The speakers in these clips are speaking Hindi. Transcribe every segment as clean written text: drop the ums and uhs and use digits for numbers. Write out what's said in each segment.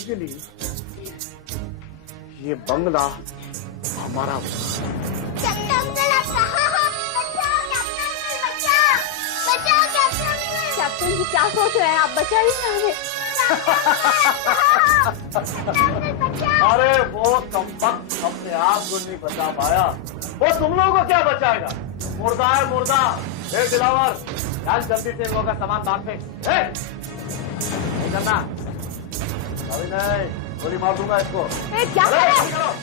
के लिए ये बंगला हमारा। कैप्टन जी क्या सोच रहे हैं आप? बचा ही हमें। अरे वो कमबख्त अपने आप को नहीं बचा पाया, वो तुम लोगों को क्या बचाएगा? मुर्दा है मुर्दा। दिलावर यार जल्दी से इन लोगों का सामान बांध दे। नहीं करना अभी नहीं, गोली मार दूंगा इसको। क्या कर रहे हैं?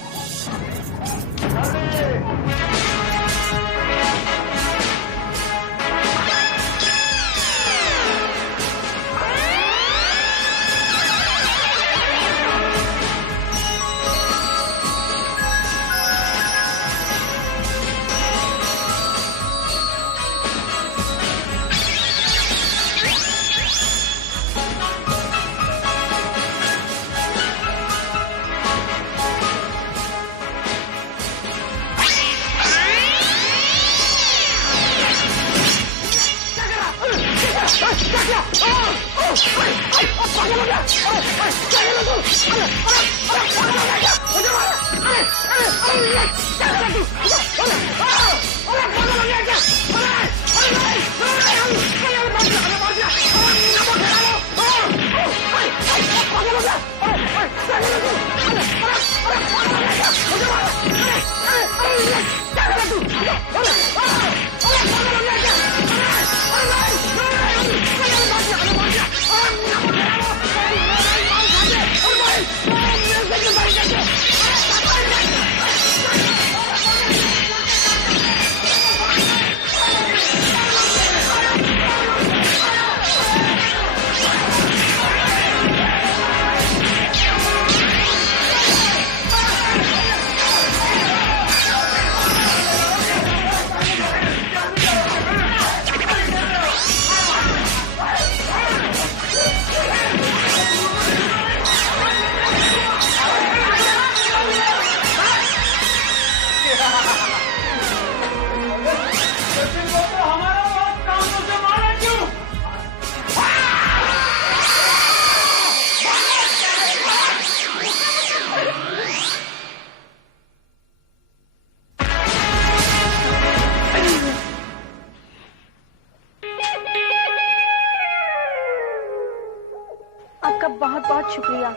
आपका बहुत बहुत शुक्रिया।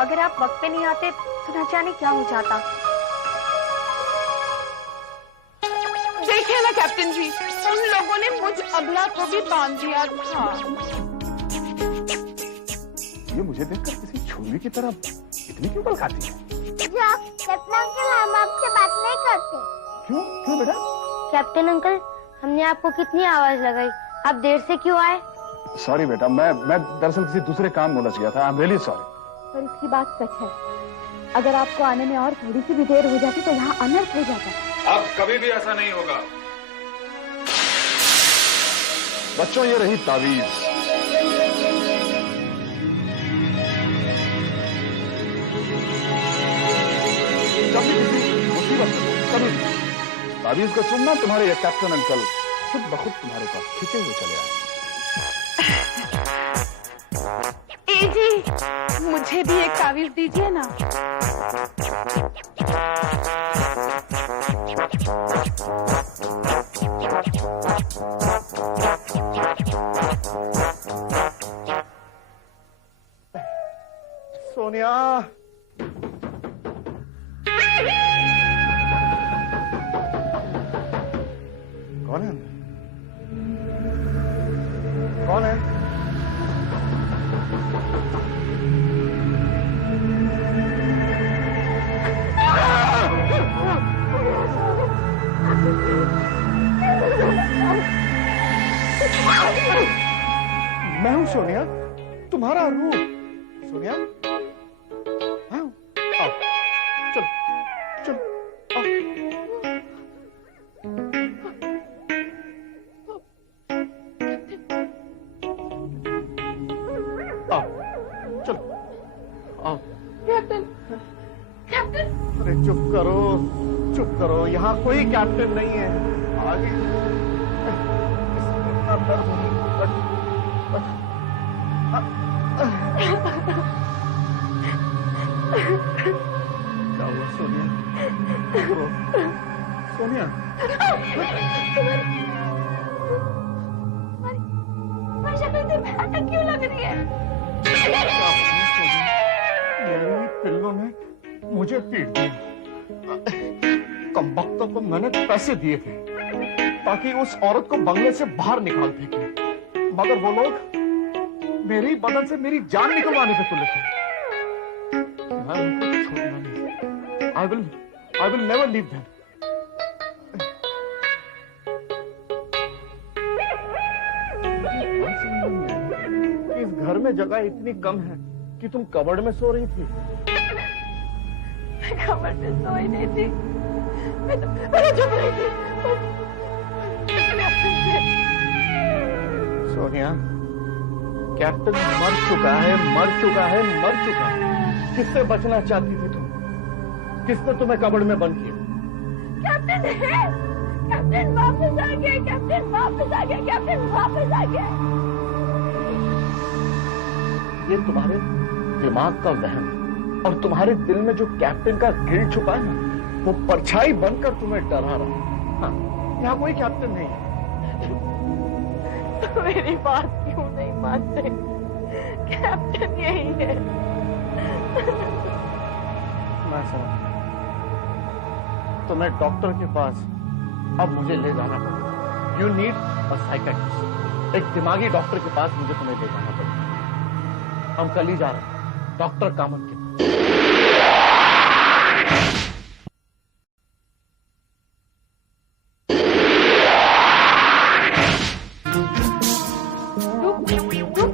अगर आप वक्त पे नहीं आते तो न जाने क्या हो जाता। देखिए ना कैप्टन जी, उन लोगों ने मुझ अबला को भी बांध दिया था। ये मुझे देखकर किसी छुरी की तरह इतनी क्यों बल खाती है? कैप्टन अंकल हम आपसे बात नहीं करते। क्यों क्यों बेटा? कैप्टन अंकल हमने आपको कितनी आवाज लगाई, आप देर से क्यों आए? सॉरी बेटा, मैं दरअसल किसी दूसरे काम में उलझ गया था। I am really sorry. पर इसकी बात सच है, अगर आपको आने में और थोड़ी सी भी देर हो जाती तो यहाँ अनर्थ हो जाता। अब कभी भी ऐसा नहीं होगा। बच्चों ये रही तावीज। जब भी किसी मुसीबत में हो, कभी भी तावीज को चुनना, तुम्हारे ये कैप्टन अंकल खुद ब खुद तुम्हारे पास खींचे हुए चले आए। ए जी, मुझे भी एक तावीज दीजिए ना। सोनिया, कौन है? कौन है? मैं हूं सोनिया, तुम्हारा रूप। सोनिया, मैं हूं। आओ, चल चल आओ। आओ, चल आओ। Captain, captain. अरे चुप करो, चुप करो, यहाँ कोई कैप्टन नहीं है। आगे इतना दर्द होने क्या हुआ सोनिया? सोनिया तुम्हारी शक्ल इतनी भयानक क्यों लग रही है? मेरी पिल्लों ने मुझे पीट दिया। कमबख्तों को मैंने पैसे दिए थे ताकि उस औरत को बंगले से बाहर निकाल फेंके, मगर वो लोग मेरे ही बदन से मेरी जान निकलवाने पे तुले थे। मैं उनको छोड़ना नहीं। I will never leave them. इस घर में जगह इतनी कम है कि तुम कबर्ड में सो रही थी। मैं कबर्ड में सोई नहीं थी, मैं तो चुप रही थी। सोनिया, कैप्टन मर चुका है। किससे बचना चाहती थी तुम? किसने तुम्हें कबर्ड में बंद किया? कैप्टन है, कैप्टन वापस आ गया, कैप्टन वापस आ गया। ये तुम्हारे दिमाग का वहम है, और तुम्हारे दिल में जो कैप्टन का गिल्ट छुपा है ना, वो परछाई बनकर तुम्हें डरा रहा है। हाँ, यहाँ कोई कैप्टन नहीं है। तो मेरी बात क्यों नहीं मानते? कैप्टन यही है। मैं समझ, तुम्हें डॉक्टर के पास अब मुझे ले जाना पड़ेगा। You need a psychiatrist. एक दिमागी डॉक्टर के पास मुझे तुम्हें ले जाना पड़ेगा। हम कल ही जा रहे हैं डॉक्टर कामत के पास।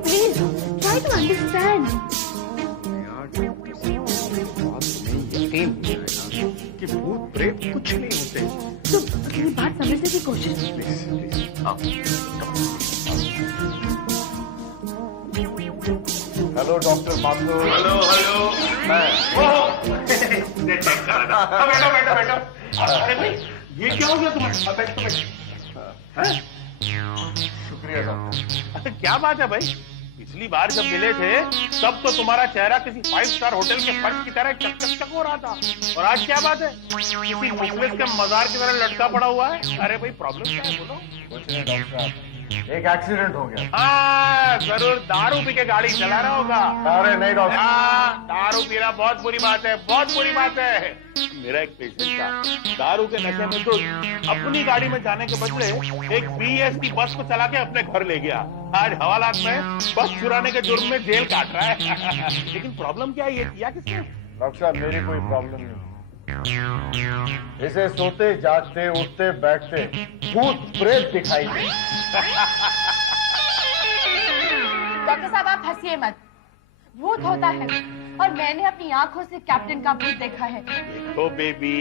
Please try to understand. यकीन कि भूत प्रेत कुछ नहीं होते। तो अपनी बात समझने की कोशिश। Hello doctor Mathur. हेलो मैं बैठो। अरे भाई ये क्या हो गया तुम्हारे? शुक्रिया डॉक्टर। अरे क्या बात है भाई, पिछली बार जब मिले थे तब तो तुम्हारा चेहरा किसी 5 स्टार होटल के फर्श की तरह चक हो रहा था, और आज क्या बात है, किसी मुखलिस के मजार की तरह लटका पड़ा हुआ है? अरे भाई प्रॉब्लम क्या है, बोलो। कुछ नहीं डॉक्टर साहब, एक एक्सीडेंट हो गया। हाँ जरूर दारू पी के गाड़ी चला रहा होगा। अरे नहीं डॉक्टर। हाँ दारू पीना बहुत बुरी बात है, बहुत बुरी बात है। मेरा एक पेशेंट था, दारू के नशे में तो अपनी गाड़ी में जाने के बदले एक BS की बस को चला के अपने घर ले गया। आज हवालात में बस चुराने के जुर्म में जेल काट रहा है। लेकिन प्रॉब्लम क्या है, ये किया किसने? डॉक्टर साहब मेरी कोई प्रॉब्लम नहीं, इसे सोते जागते उठते बैठते भूत प्रेत दिखाई दे। डॉक्टर साहब आप हंसिए मत, भूत होता है और मैंने अपनी आंखों से कैप्टन का भूत देखा है। देखो बेबी,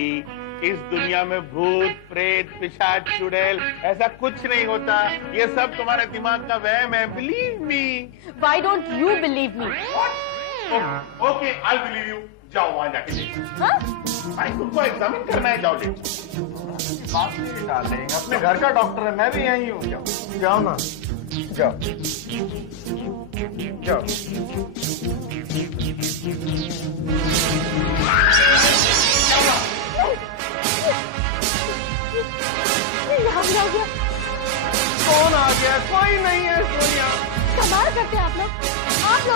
इस दुनिया में भूत प्रेत पिशाच चुड़ैल ऐसा कुछ नहीं होता, ये सब तुम्हारे दिमाग का वहम है। Believe me. Why don't you believe me? Okay I believe you. जाओ वहां जाके देखो। हाँ? भाई तुमको एग्जामिन करना है, जाओ देखो। बात नहीं डाल रहे हैं, अपने घर का डॉक्टर है, मैं भी यहीं हूँ। जाओ ना, जाओ जाओ। यहाँ भी आ गया। कौन आ गया? कोई नहीं है सोनिया। कमाल करते हैं आप लोग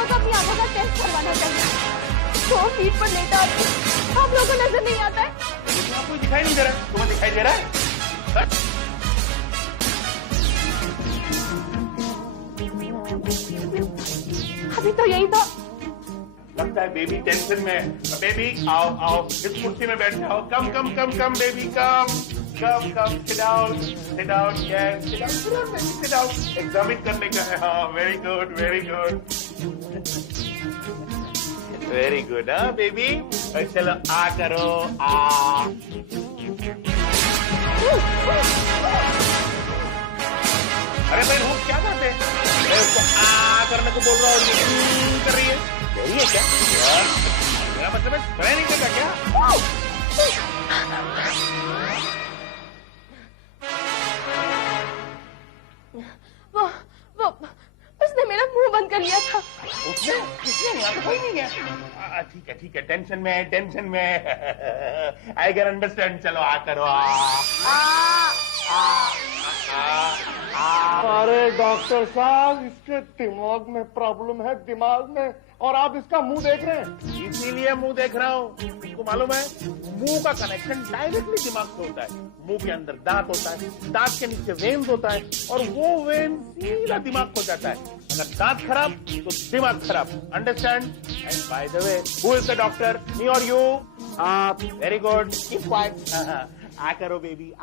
को अपनी आंखों का टेस्ट करवाना चाहिए। 100 फीट पर लेटा आप लोगों को नजर नहीं आता है? आपको दिखाई नहीं दे रहा? तुम्हें दिखाई दे रहा है? अभी तो यही था। लगता है बेबी टेंशन में। बेबी आओ आओ, इस कुर्सी में बैठ जाओ। कम बेबी कम। Sit down, yes, sit down. Examine करने का है। हाँ वेरी गुड हाँ बेबी। चलो आ करो आ। अरे भाई वो क्या करते हैं? उसको आ करने को बोल रहा हूँ, कर रही है। यही है क्या? मेरा मतलब है सुनाई नहीं देता क्या? वो उसने मेरा मुंह बंद कर लिया था। उसने? किसने? यहाँ तो कोई नहीं है। ठीक के टेंशन में आई कैन अंडरस्टैंड। चलो आ करो अरे डॉक्टर साहब, इसके दिमाग में प्रॉब्लम है, दिमाग में, और आप इसका मुंह देख रहे हैं। इसीलिए मुंह देख रहा हूँ। तुमको मालूम है, मुंह का कनेक्शन डायरेक्टली दिमाग से होता है। मुंह के अंदर दांत होता है, दांत के नीचे वेन्स होता है, और वो वेन सीधा दिमाग को जाता है। अगर दांत खराब तो दिमाग खराब। Understand? And by the way, who is the doctor, me और यू? आप। Very good, keep quiet. आ करो बेबी,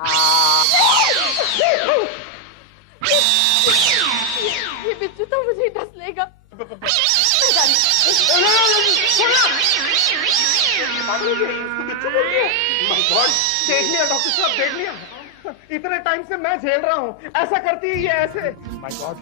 ये बिच्छू तो मुझे ही डस लेगा। देख लिया डॉक्टर साहब, देख लिया। इतने टाइम से मैं झेल रहा हूँ, ऐसा करती है ये ऐसे। माय गॉड,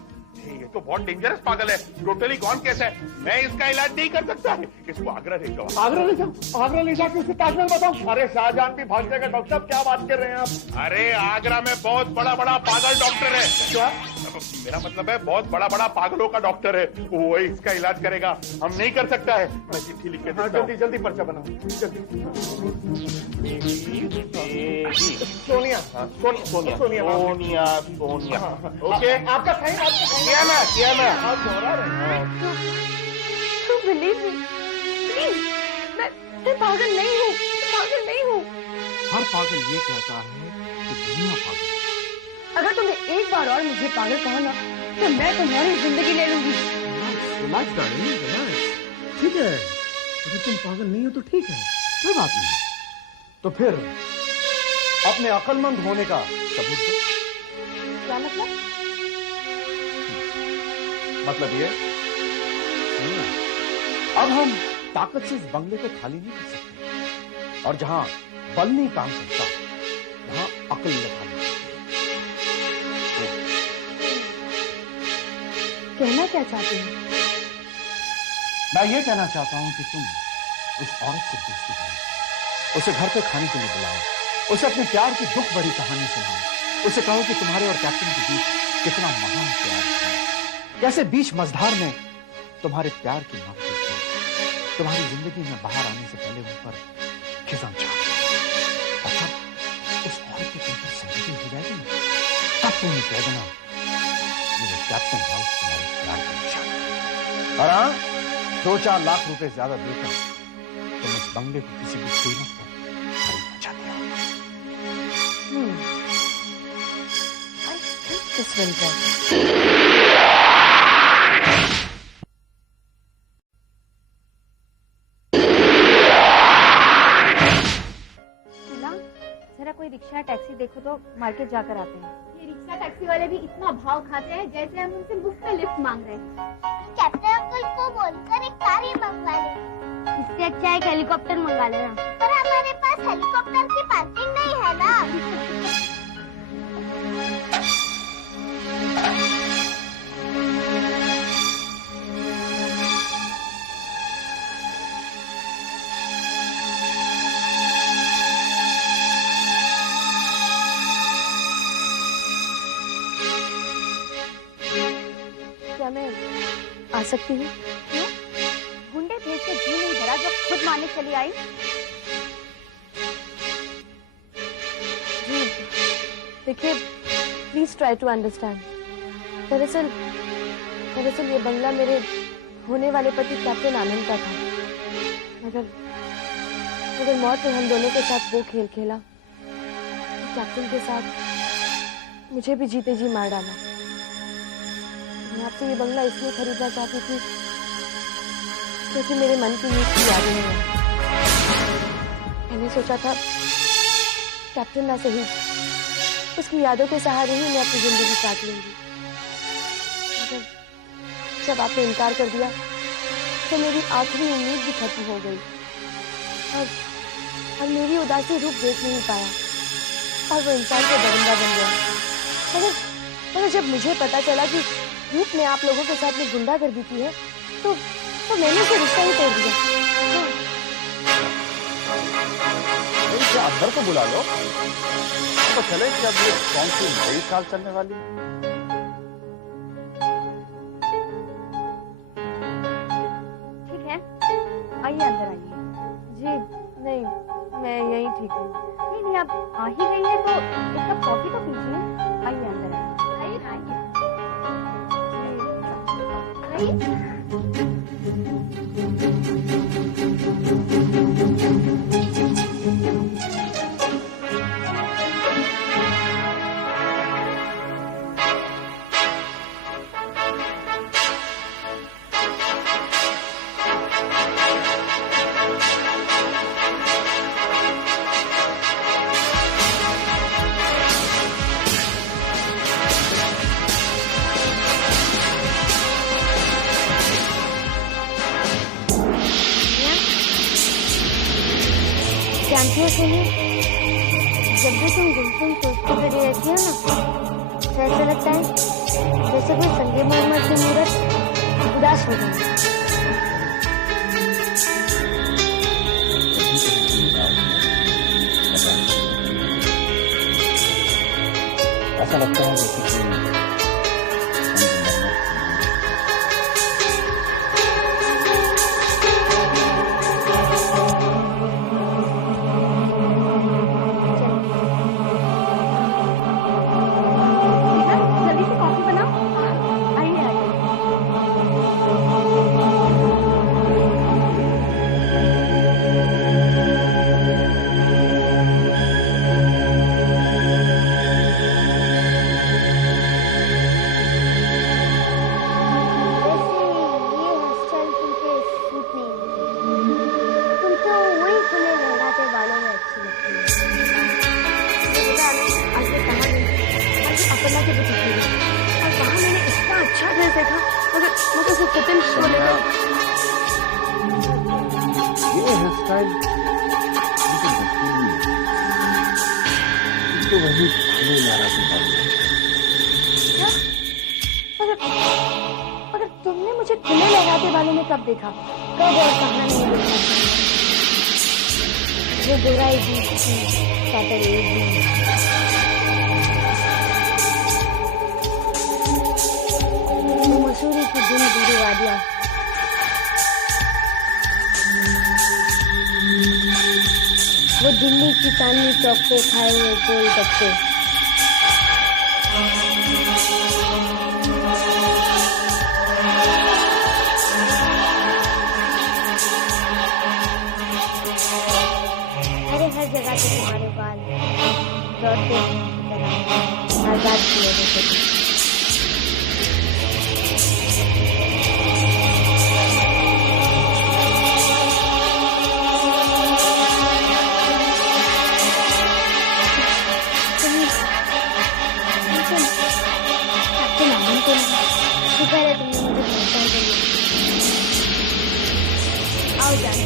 ये तो बहुत डेंजरस पागल है, टोटली गॉन केस है। मैं इसका इलाज नहीं कर सकता। इसको आगरा ले जाओ। आगरा ले जाओ? आगरा ले जाके उसे ताजमहल बताओ? अरे शाहजहां भी भाग जाएगा। डॉक्टर साहब क्या बात कर रहे हैं आप? अरे आगरा में बहुत बड़ा बड़ा पागल डॉक्टर है। क्या? मेरा मतलब है बहुत बड़ा बड़ा पागलों का डॉक्टर है, वो इसका इलाज करेगा। हम नहीं कर सकता है। मैं चिट्ठी लिख के देता हूं। जल्दी जल्दी पर्चा बनाओ, जल्दी। सोनिया, सोनिया, सोनिया, सोनिया। ओके, आपका साइन, आपका साइन। किया ना। आप दोहरा रहे हैं। तो बिलीव मी प्लीज, मैं पागल नहीं हूँ, पागल नहीं हूँ। हर पागल ये कहता है कि दुनिया पागल। अगर तुमने एक बार और मुझे पागल कहा ना, तो मैं तुम्हारी जिंदगी ले लूंगी। Relax darling, relax. ठीक है, अगर तुम पागल नहीं हो तो ठीक है, कोई बात नहीं। तो फिर अपने अक्लमंद होने का सबूत दो। क्या मतलब? मतलब ये, अब हम ताकत से इस बंगले को खाली नहीं कर सकते, और जहां बल नहीं काम करता वहां अकल लगा। कहना क्या चाहती हो? मैं ये कहना चाहता हूं कि तुम उस औरत से दोस्ती करो, उसे घर पे खाने के लिए बुलाओ, उसे अपने प्यार की दुख भरी कहानी सुनाओ, उसे कहो कि तुम्हारे और कैप्टन के बीच कितना महान प्यार है, कैसे बीच मझधार में तुम्हारे प्यार की मांग करती है, तुम्हारी जिंदगी में बाहर आने से पहले उन पर खिजा चाहो, और जब उस औरत के तुम पर संतुष्टि हो जाएगी ना, तब तुम्हें कह देना ये कैप्टन हाउस तुम्हारे प्यार का निशान। और हाँ, 2-4 लाख रुपए ज्यादा देकर तुम इस बंगले को किसी भी कीमत पर खरीदना चाहते हो। I think this will work. जरा कोई रिक्शा टैक्सी देखो तो मार्केट जाकर आते हैं। ये रिक्शा टैक्सी वाले भी इतना भाव खाते हैं जैसे हम उनसे मुफ्त में लिफ्ट मांग रहे हैं। कैप्टन अंकल को बोलकर एक कार ही मंगवा ले। इससे अच्छा एक हेलीकॉप्टर मंगा लेना। पर हमारे पास हेलीकॉप्टर की पार्किंग नहीं है ना। क्या मैं आ सकती हूँ? क्यों? गुंडे भेज के जी नहीं भरा जब खुद मारने चली आई। जी देखिए, प्लीज ट्राई टू अंडरस्टैंड। दरअसल ये बंगला मेरे होने वाले पति कैप्टन आनंद का था, मगर मौत ने हम दोनों के साथ वो खेल खेला, कैप्टन के साथ मुझे भी जीते जी मार डाला। मैं आपसे ये बंगला इसलिए खरीदना चाहती थी क्योंकि मेरे मन की नींद की यादें हैं। मैंने सोचा था कैप्टन ना सही, उसकी यादों के सहारे ही मैं अपनी जिंदगी काट लूंगी, मगर जब आपने इनकार कर दिया तो मेरी आखिरी उम्मीद भी खत्म हो गई, और मेरी उदासी रूप देख नहीं पाया और वो इंसान का दरिंदा बन गया। मगर जब मुझे पता चला कि रूप ने आप लोगों के साथ में गुंडागर्दी की है तो मैंने उसे रिश्ता ही तोड़ दिया। अंदर को बुला लो, तो चले कि अब ये कौन सी नई साल चलने वाली है। ठीक है, आइए अंदर आइए। जी नहीं, मैं यही ठीक हूँ। नहीं नहीं, आप आ ही गई है तो एक कप कॉफी तो पीजिए। आइए अंदर आइए। जानती हो सुनी, जब भी तुम गुमसुम सोचती खड़ी रहती हो ना, तो ऐसा लगता है जैसे कोई संगमरमर की मूर्त उदास हो गई। ऐसा लगता है जैसे जल्दी से कॉफी बनाओ। आइए आइए। वैसे ये हेयरस्टाइल तुमसे सूट नहीं है। तुम तो वही खुले लहराते बालों में अच्छी लगती हो। आज मैं कहाँ गई? आज अपर्णा के बुटीक में गई और वहाँ मैंने इतना अच्छा ड्रेस देखा, मगर सिर्फ फिटिंग को लेकर ये हेयर स्टाइल तो वही खुले लहराते बाल। क्या? मगर तुमने मुझे खुले लहराते बालों में कब देखा? कब और कहाँ नहीं देखा? वो बुराई जीत की सैटरडे इवनिंग। वो मसूरी की दिन बुरी वादियाँ। वो दिल्ली की चांदनी चौक पे खाए हुए गोल गप्पे। अरे हर जगह पे तुम्हारे बाल दौड़ते आजाद किए जैसे थे। शुक्र है तुमने मुझे पहचान कर लिया। आओ जाने।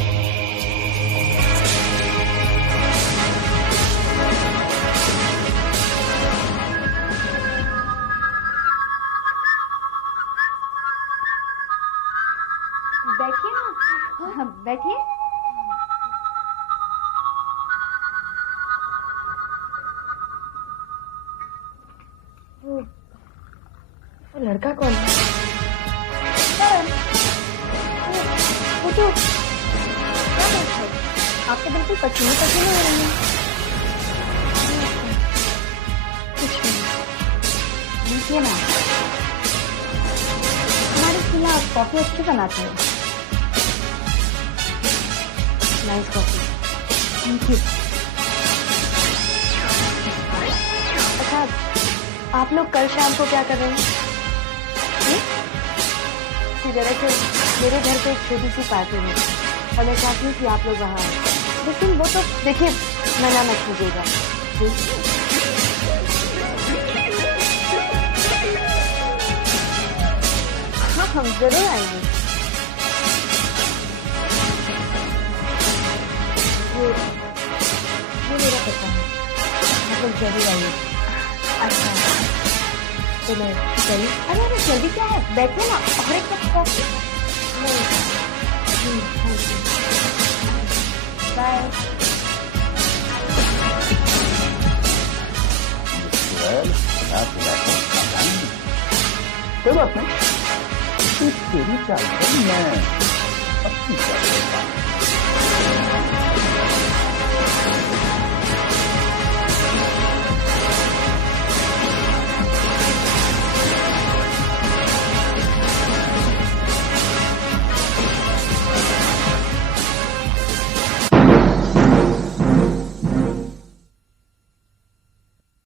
बैठिए ना। हाँ, बैठिए। वो लड़का कौन है? वो तो क्या बात है? आप तो बिल्कुल पसीने पसीने हो रही हैं। कुछ नहीं। लीजिए ना। हमारे खिलाफ कॉफी अच्छी बनाते हैं। Nice coffee. Thank you. अच्छा, आप लोग कल शाम को क्या कर रहे हैं? दरअसल मेरे घर पे एक छोटी सी पार्टी है और मैं चाहती हूँ कि आप लोग वहाँ आए। लेकिन वो तो देखिए, मना मत कीजिएगा। हाँ, हम जरूर आएंगे। ये मेरा पता है, आप लोग जरूर आइए। अच्छा, तो मैं चलिए। अरे अरे जल्दी क्या है? बैठिए ना और एक कप कॉफी। बाय। कोई बात नहीं, तेरी चाल मैं अपनी चाल।